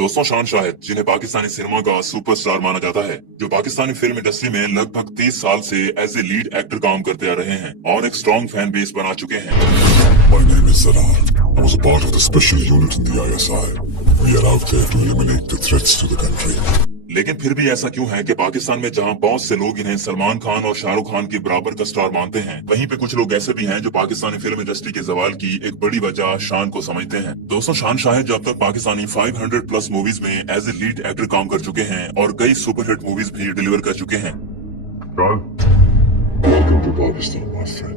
दोस्तों, शान शाहिद जिन्हें पाकिस्तानी सिनेमा का सुपरस्टार माना जाता है, जो पाकिस्तानी फिल्म इंडस्ट्री में लगभग 30 साल से एज ए लीड एक्टर काम करते आ रहे हैं और एक स्ट्रॉन्ग फैन बेस बना चुके हैं। My name is Zarar. I was a part of the special unit in the ISI. We are out there to eliminate the threats to the country. लेकिन फिर भी ऐसा क्यों है कि पाकिस्तान में जहां बहुत से लोग इन्हें सलमान खान और शाहरुख खान के बराबर का स्टार मानते हैं, वहीं पे कुछ लोग ऐसे भी हैं जो पाकिस्तानी फिल्म इंडस्ट्री के जवाल की एक बड़ी वजह शान को समझते हैं। दोस्तों, शान शाहिद जो अब तक पाकिस्तानी 500 प्लस मूवीज में एज ए लीड एक्टर काम कर चुके हैं और कई सुपरहिट मूवीज भी डिलीवर कर चुके हैं। Welcome to Pakistan, my friend.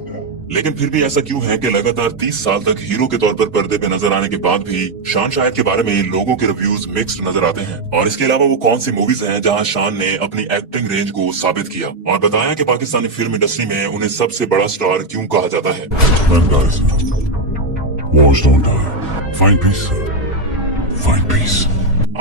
लेकिन फिर भी ऐसा क्यों है कि लगातार 30 साल तक हीरो के तौर पर पर्दे पे नजर आने के बाद भी शान शाहिद के बारे में लोगों के रिव्यूज मिक्स्ड नजर आते हैं। और इसके अलावा वो कौन सी मूवीज हैं जहां शान ने अपनी एक्टिंग रेंज को साबित किया और बताया कि पाकिस्तानी फिल्म इंडस्ट्री में उन्हें सबसे बड़ा स्टार क्यों कहा जाता है। Men dies. Wars don't die. Find peace. Find peace.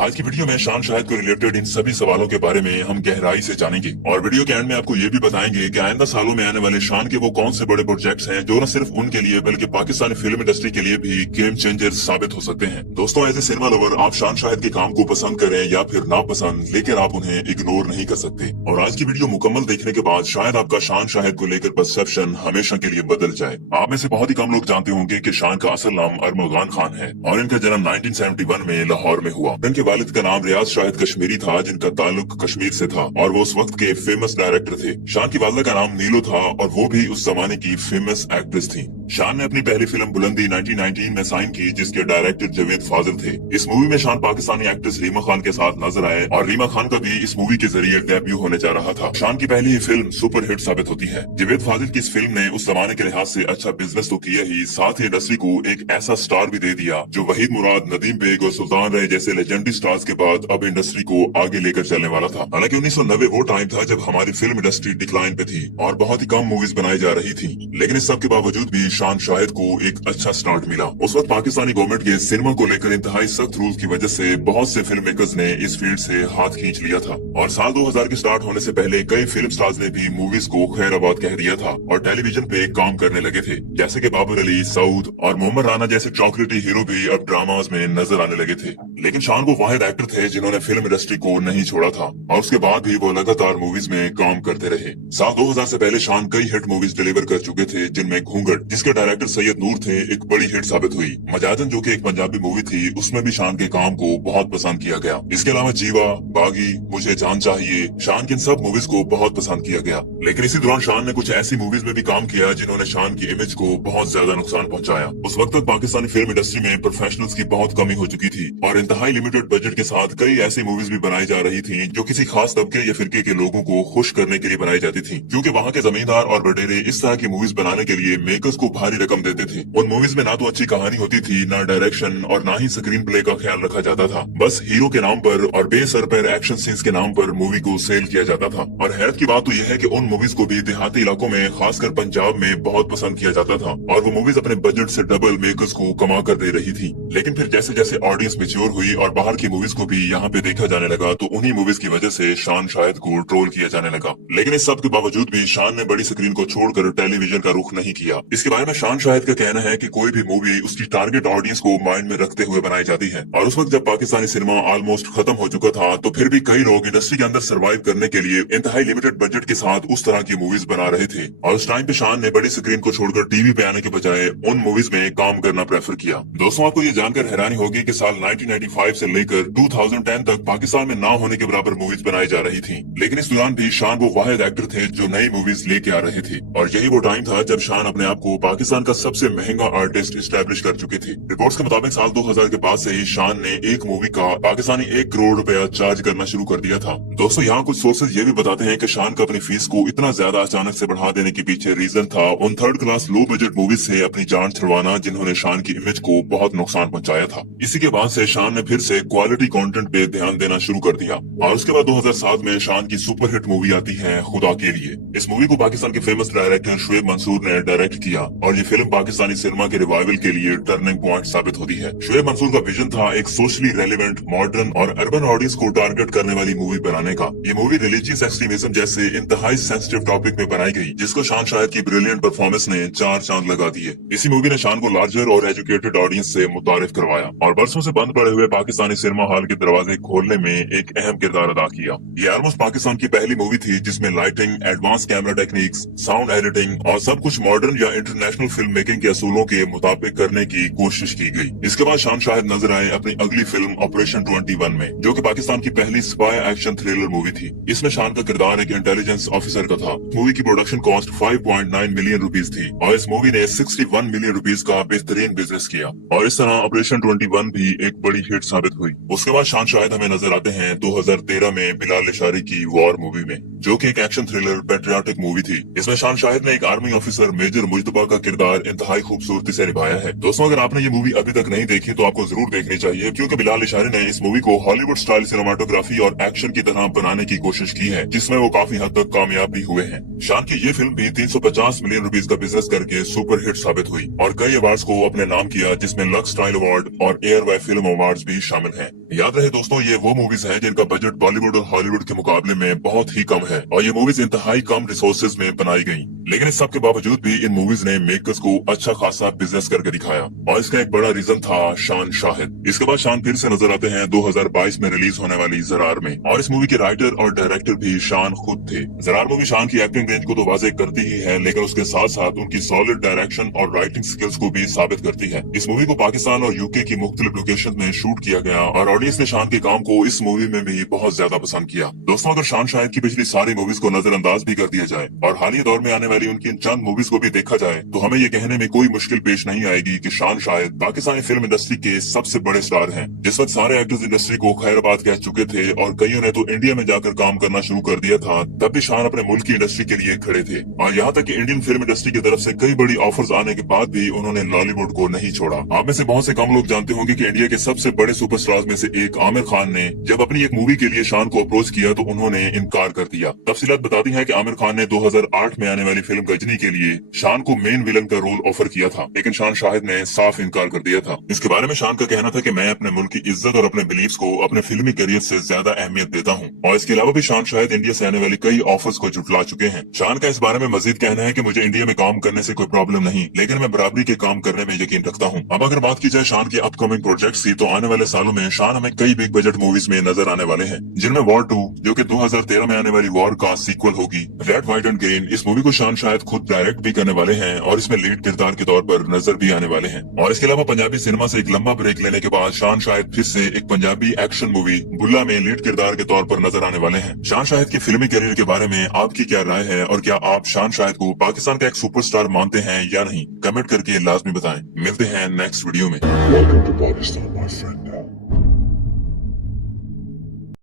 आज की वीडियो में शान शाहिद को रिलेटेड इन सभी सवालों के बारे में हम गहराई से जानेंगे और वीडियो के एंड में आपको ये भी बताएंगे कि आइंदा सालों में आने वाले शान के वो कौन से बड़े प्रोजेक्ट्स हैं जो न सिर्फ उनके लिए बल्कि पाकिस्तानी फिल्म इंडस्ट्री के लिए भी गेम चेंजर साबित हो सकते हैं। दोस्तों, एज ए सिनेमा लवर आप शान शाहिद के काम को पसंद करें या फिर ना पसंद, लेकिन आप उन्हें इग्नोर नहीं कर सकते। और आज की वीडियो मुकम्मल देखने के बाद शायद आपका शान शाहिद को लेकर परसेप्शन हमेशा के लिए बदल जाए। आप में से बहुत ही कम लोग जानते होंगे कि शान का असल नाम अरमगान खान है और इनका जन्म 1971 में लाहौर में हुआ। इनके वालिद का नाम रियाज शाहिद कश्मीरी था, जिनका ताल्लुक कश्मीर से था और वो उस वक्त के फेमस डायरेक्टर थे। शान की वालिदा का नाम नीलो था और वो भी उस जमाने की फेमस एक्ट्रेस थी। शान ने अपनी पहली फिल्म बुलंदी 1919 में साइन की, जिसके डायरेक्टर जावेद फाजिल थे। इस मूवी में शान पाकिस्तानी एक्ट्रेस रीमा खान के साथ नजर आए और रीमा खान का भी इस मूवी के जरिए डेब्यू होने जा रहा था। शान की पहली ही फिल्म सुपरहिट साबित होती है। जावेद फाजिल की इस फिल्म ने उस जमाने के लिहाज से अच्छा बिजनेस तो किया ही, साथ ही इंडस्ट्री को एक ऐसा स्टार भी दे दिया जो वहीद मुराद, नदीम बेग और सुल्तान राय जैसे लेजेंडरी स्टार्स के बाद अब इंडस्ट्री को आगे लेकर चलने वाला था। हालांकि 1990 वो टाइम था जब हमारी फिल्म इंडस्ट्री डिक्लाइन पे थी और बहुत ही कम मूवीज बनाई जा रही थी, लेकिन इस सब के बावजूद भी शान शाहिद को एक अच्छा स्टार्ट मिला। उस वक्त पाकिस्तानी गवर्नमेंट के सिनेमा को लेकर इंतहाई सख्त रूल की वजह से बहुत से फिल्म मेकर्स ने इस फील्ड से हाथ खींच लिया था और साल 2000 के स्टार्ट होने से पहले कई फिल्म स्टार्स ने भी मूवीज को खैराबाद कह दिया था और टेलीविजन पे काम करने लगे थे, जैसे कि बाबर अली, सऊद और मोहम्मद राना जैसे चॉकलेटी हीरो भी अब ड्रामाज में नजर आने लगे थे। लेकिन शान वो वाहिद एक्टर थे जिन्होंने फिल्म इंडस्ट्री को नहीं छोड़ा था और उसके बाद भी वो लगातार मूवीज में काम करते रहे। साल 2000 से पहले शान कई हिट मूवीज डिलीवर कर चुके थे, जिनमें घूंघट, जिसके डायरेक्टर सैयद नूर थे, एक बड़ी हिट साबित हुई। मजाजन, जो कि एक पंजाबी मूवी थी, उसमें भी शान के काम को बहुत पसंद किया गया। इसके अलावा जीवा, बागी, मुझे जान चाहिए, शान की इन सब मूवीज को बहुत पसंद किया गया। लेकिन इसी दौरान शान ने कुछ ऐसी मूवीज में भी काम किया जिन्होंने शान की इमेज को बहुत ज्यादा नुकसान पहुंचाया। उस वक्त तक पाकिस्तानी फिल्म इंडस्ट्री में प्रोफेशनल्स की बहुत कमी हो चुकी थी और इंतहाई लिमिटेड बजट के साथ कई ऐसी मूवीज भी बनाई जा रही थी जो किसी खास तबके या फिरके के लोगों को खुश करने के लिए बनाई जाती थी, क्योंकि वहाँ के जमींदार और बटेरे इस तरह की मूवीज बनाने के लिए मेकर्स को भारी रकम देते थे। उन मूवीज में ना तो अच्छी कहानी होती थी, ना डायरेक्शन और ना ही स्क्रीन प्ले का ख्याल रखा जाता था। बस हीरो के नाम पर और बेसर पर एक्शन सीन्स के नाम पर मूवी को सेल किया जाता था। और हैरत की बात तो यह है कि उन मूवीज को भी देहाती इलाकों में, खासकर पंजाब में बहुत पसंद किया जाता था और वो मूवीज अपने बजट से डबल मेकर्स को कमा कर दे रही थी। लेकिन फिर जैसे जैसे ऑडियंस मेच्योर हुई और बाहर की मूवीज को भी यहाँ पे देखा जाने लगा, तो उन्हीं मूवीज की वजह से शान शाहिद को ट्रोल किया जाने लगा। लेकिन इस सब के बावजूद भी शान ने बड़ी स्क्रीन को छोड़कर टेलीविजन का रुख नहीं किया। इसके बारे में शान शाहिद का कहना है कि कोई भी मूवी उसकी टारगेट ऑडियंस को माइंड में रखते हुए बनाई जाती है और उस वक्त जब पाकिस्तानी सिनेमा ऑलमोस्ट खत्म हो चुका था, तो फिर भी कई लोग इंडस्ट्री के अंदर सर्वाइव करने के लिए इंतहाई लिमिटेड बजट के साथ उस तरह की मूवीज बना रहे थे और उस टाइम पे शान ने बड़ी स्क्रीन को छोड़कर टीवी पे आने के बजाय उन मूवीज में काम करना प्रेफर किया। दोस्तों, आपको ये जानकर हैरानी होगी कि साल 1995 से लेकर 2010 तक पाकिस्तान में ना होने के बराबर मूवीज बनाई जा रही थी, लेकिन इस दौरान भी शान वो वाहिद एक्टर थे जो नई मूवीज लेके आ रहे थे और यही वो टाइम था जब शान अपने आप को पाकिस्तान का सबसे महंगा आर्टिस्ट एस्टैब्लिश कर चुके थे। रिपोर्ट्स के मुताबिक साल 2000 के बाद से ही शान ने एक मूवी का पाकिस्तानी 1 करोड़ रुपया चार्ज करना शुरू कर दिया था। दोस्तों, यहाँ कुछ सोर्सेज ये भी बताते हैं कि शान का अपनी फीस को इतना ज्यादा अचानक से बढ़ा देने के पीछे रीजन था उन third class low budget movies से अपनी जान छुड़वाना, जिन्होंने शान की इमेज को बहुत नुकसान पहुंचाया था। इसी के बाद से शान ने फिर से क्वालिटी कंटेंट पे ध्यान देना शुरू कर दिया और उसके बाद 2007 में शान की सुपरहिट मूवी आती है खुदा के लिए। इस मूवी को पाकिस्तान के फेमस डायरेक्टर शुएब मंसूर ने डायरेक्ट किया और ये फिल्म पाकिस्तानी सिनेमा के रिवाइवल के लिए टर्निंग पॉइंट साबित होती है। शुएब मंसूर का विजन था एक सोशली रेलेवेंट, मॉडर्न और अर्बन ऑडियंस को टारगेट करने वाली मूवी बनाने का। ये मूवी रिलीजियस एक्सट्रीमिज्म जैसे इंतहाई सेंसिटिव टॉपिक में बनाई गई, जिसको शान शाहिद की ब्रिलियंट परफॉर्मेंस ने 4 चांद लगा दिए। इसी मूवी ने शान को लार्जर और एजुकेटेड ऑडियंस से मुतारिफ करवाया और बरसों से बंद पड़े हुए हुए पाकिस्तानी सिनेमा हॉल के दरवाजे खोलने में एक अहम किरदार अदा किया। ये ऑलमोस्ट पाकिस्तान की पहली मूवी थी जिसमें lighting, advance camera techniques, sound editing और सब कुछ मॉडर्न या इंटरनेशनल फिल्म मेकिंग के असूलों के मुताबिक करने की कोशिश की गई। इसके बाद शान शाहिद नजर आए अपनी अगली फिल्म ऑपरेशन 21 में, जो कि पाकिस्तान की पहली स्पाई एक्शन थ्रिलर मूवी थी। इसमें शान का किरदार एक इंटेलिजेंस ऑफिसर का था। मूवी की प्रोडक्शन कॉस्ट 5.9 मिलियन रुपीस थी और इस मूवी ने 61 मिलियन रुपीस का बेहतरीन बिजनेस किया और इस तरह ऑपरेशन 21 भी एक बड़ी हिट साबित हुई। उसके बाद शान शाहिद हमें नजर आते हैं 2013 में बिलाल लिशारी की वॉर मूवी में, जो कि एक एक्शन थ्रिलर पेट्रियाटिक मूवी थी। इसमें शान शाहिद ने एक आर्मी ऑफिसर मेजर मुजतबा का किरदार इंतहाई खूबसूरती से निभाया है। दोस्तों, अगर आपने ये मूवी अभी तक नहीं देखी तो आपको जरूर देखनी चाहिए, क्योंकि बिलाल लिशारी ने इस मूवी को हॉलीवुड स्टाइल सिनेमाटोग्राफी और एक्शन की तरह बनाने की कोशिश की है, जिसमें वो काफी हद तक कामयाब भी हुए हैं। शान की ये फिल्म भी 350 मिलियन रुपीस का बिजनेस करके सुपर हिट साबित हुई और कई अवार्ड्स को अपने नाम किया, जिसमें लक्स स्टाइल अवार्ड और एयर वाई फिल्म अवार्ड्स भी शामिल हैं। याद रहे दोस्तों, ये वो मूवीज हैं जिनका बजट बॉलीवुड और हॉलीवुड के मुकाबले में बहुत ही कम है और ये मूवीज इंतहाई कम रिसोर्सेज में बनाई गई। लेकिन इस सब के बावजूद भी इन मूवीज ने मेकर्स को अच्छा खासा बिजनेस करके दिखाया और इसका एक बड़ा रीजन था शान शाहिद। इसके बाद शान फिर से नजर आते हैं 2022 में रिलीज होने वाली ज़रार में और इस मूवी के राइटर और डायरेक्टर भी शान खुद थे। ज़रार मूवी शान की एक्टिंग रेंज को तो वाज़ेह करती ही है, लेकिन उसके साथ साथ उनकी सॉलिड डायरेक्शन और राइटिंग स्किल्स को भी साबित करती है। इस मूवी को पाकिस्तान और यूके की मुख्तलिफ लोकेशन में शूट किया गया और ऑडियंस ने शान के काम को इस मूवी में भी बहुत ज्यादा पसंद किया। दोस्तों, अगर शान शाहिद की पिछली सारी मूवीज को नजरअंदाज भी कर दिया जाए और हालिया दौर में आने वाली उनकी इन चंद मूवीज को भी देखा जाए तो हमें ये कहने में कोई मुश्किल पेश नहीं आएगी कि शान शाहिद पाकिस्तानी फिल्म इंडस्ट्री के सबसे बड़े स्टार हैं। जिस वक्त सारे एक्टर्स इंडस्ट्री को खैरबाद कह चुके थे और कईयों ने तो इंडिया में जाकर काम करना शुरू कर दिया था, तब भी शान अपने मुल्क की इंडस्ट्री के लिए खड़े थे और यहाँ तक कि इंडियन फिल्म इंडस्ट्री की तरफ से कई बड़ी ऑफर्स आने के बाद भी उन्होंने बॉलीवुड को नहीं छोड़ा। आप में से बहुत से कम लोग जानते होंगे कि इंडिया के सबसे बड़े सुपरस्टार्स में से एक आमिर खान ने जब अपनी एक मूवी के लिए शान को अप्रोच किया तो उन्होंने इनकार कर दिया। तफसीलात बताती हैं कि आमिर खान ने 2008 में आने वाली फिल्म गजनी के लिए शान को मेन विलन का रोल ऑफर किया था, लेकिन शान शाहिद ने साफ इनकार कर दिया था। इसके बारे में शान का कहना था कि मैं अपने मुल्क की इज्जत और अपने बिलीव्स को अपने फिल्मी करियर से ज्यादा अहमियत देता हूँ और इसके अलावा भी शान शाहिद इंडिया से आने वाली कई ऑफर्स को जुटला चुके हैं। शान का इस बारे में मजीद कहना है कि मुझे इंडिया में काम करने से कोई प्रॉब्लम नहीं, लेकिन मैं बराबरी के काम करने में यकीन रखता हूँ। अब अगर बात की जाए शान की अपकमिंग प्रोजेक्ट्स की, तो आने वाले सालों में शान हमें कई बिग बजट मूवीज में नजर आने वाले हैं, जिनमें वॉर 2 जो कि 2013 में आने वाली वॉर का सीक्वल होगी, रेड व्हाइट एंड ग्रीन। इस मूवी को शान शायद खुद डायरेक्ट भी करने वाले हैं और इसमें लीड किरदार के तौर पर नजर भी आने वाले हैं। और इसके अलावा पंजाबी सिनेमा से एक लंबा ब्रेक लेने के बाद शान शाहिद फिर से एक पंजाबी एक्शन मूवी बुल्ला में लीड किरदार के तौर पर नजर आने वाले हैं। शान शाहिद की फिल्मी करियर के बारे में आपकी क्या राय है और क्या आप शान शाहिद को पाकिस्तान का एक सुपरस्टार मानते हैं या नहीं? कमेंट करके लाजमी बताएं। मिलते हैं नेक्स्ट वीडियो में। Welcome to Pakistan, my friend.